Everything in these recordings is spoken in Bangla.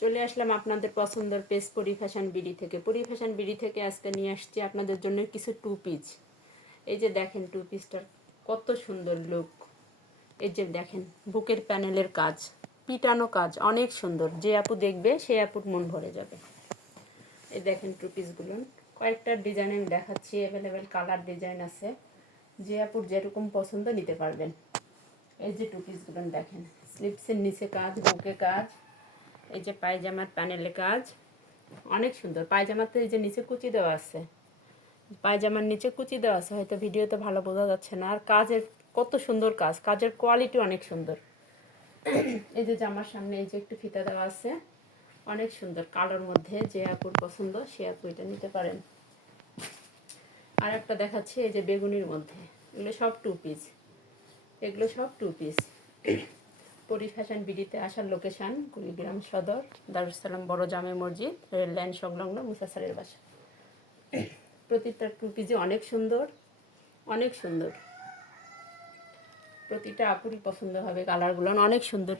চলে আসলাম আপনাদের পছন্দের পেজ পরি ফ্যাশন বিডি থেকে। পরি ফ্যাশন বিডি থেকে আজকে নিয়ে আসছি আপনাদের জন্য কিছু টু পিস। এই যে দেখেন টু পিসটার কত সুন্দর লুক। এই যে দেখেন বুকের প্যানেলের কাজ, পিটানো কাজ অনেক সুন্দর। যে আপু দেখবে সে আপুর মন ভরে যাবে। এই দেখেন টু পিসগুলো কয়েকটা ডিজাইন আমি দেখাচ্ছি, অ্যাভেলেবেল কালার ডিজাইন আছে। যে আপুর যেরকম পছন্দ নিতে পারবেন। এই যে টু পিসগুলো দেখেন, স্লিপসের নিচে কাজ, বুকে কাজ, এই যে পায়জামার প্যানেলে কাজ অনেক সুন্দর। পায়জামাতে এই যে নিচে কুচি দেওয়া আছে, পায়জামার নিচে কুচি দেওয়া আছে, হয়তো ভিডিওতে ভালো বোঝা যাচ্ছে না। আর কাজের কত সুন্দর কাজ, কাজের কোয়ালিটি অনেক সুন্দর। এই যে জামার সামনে এই যে একটু ফিতা দেওয়া আছে, অনেক সুন্দর কালোর মধ্যে। যে আপুর পছন্দ সে আপু এটা নিতে পারেন। আর একটা দেখাচ্ছি এই যে বেগুনির মধ্যে, এগুলো সব টু পিস, এগুলো সব টু পিস। পরি ফ্যাশন বিডিতে আসার লোকেশান কুড়িগ্রাম সদর, দারুসালাম বড় জামে মসজিদ, রেল লাইন সংলগ্ন, মুসা স্যারের বাসা। প্রতিটা টু পিসই অনেক সুন্দর, অনেক সুন্দর। প্রতিটা আপুরই পছন্দ হবে, কালারগুলো অনেক সুন্দর।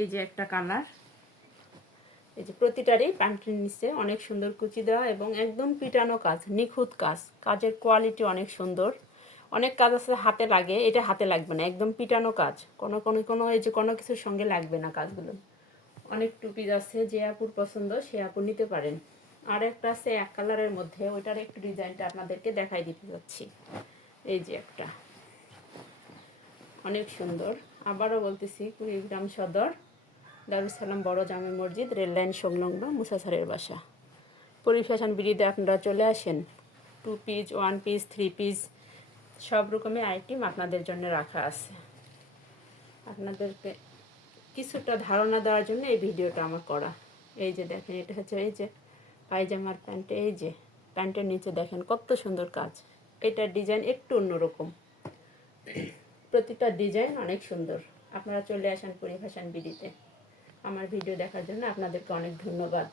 এই যে একটা কালার, এই যে প্রতিটারই প্যান্টের নিচে অনেক সুন্দর কুচি দেওয়া এবং একদম পিটানো কাজ, নিখুঁত কাজ। কাজের কোয়ালিটি অনেক সুন্দর। অনেক কাজ আছে হাতে লাগে, এটা হাতে লাগবে না, একদম পিটানো কাজ। কোনো এই যে কোনো কিছুর সঙ্গে লাগবে না কাজগুলো। অনেক টু পিস আছে, যে আপুর পছন্দ সে আপু নিতে পারেন। আর একটা আছে এক কালারের মধ্যে, ওইটার একটু ডিজাইনটা আপনাদেরকে দেখাই দিতে যাচ্ছি। এই যে একটা অনেক সুন্দর। আবারও বলতেছি কুড়িগ্রাম সদর, দারুসালাম বড় জামে মসজিদ, রেল লাইন সংলগ্ন, মুসা স্যারের বাসা। পরি ফ্যাশন বিডিতে আপনারা চলে আসেন। Two piece, one piece, three piece সব রকমের আইটেম আপনাদের জন্য রাখা আছে। আপনাদেরকে কিছুটা ধারণা দেওয়ার জন্য এই ভিডিওটা আমার করা। এই যে দেখেন এটা হচ্ছে এই যে পায়জামার প্যান্টে, এই যে প্যান্টের নিচে দেখেন কত সুন্দর কাজ। এটার ডিজাইন একটু অন্যরকম, প্রতিটা ডিজাইন অনেক সুন্দর। আপনারা চলে আসেন পরি ফ্যাশন বিডিতে। আমার ভিডিও দেখার জন্য আপনাদেরকে অনেক ধন্যবাদ।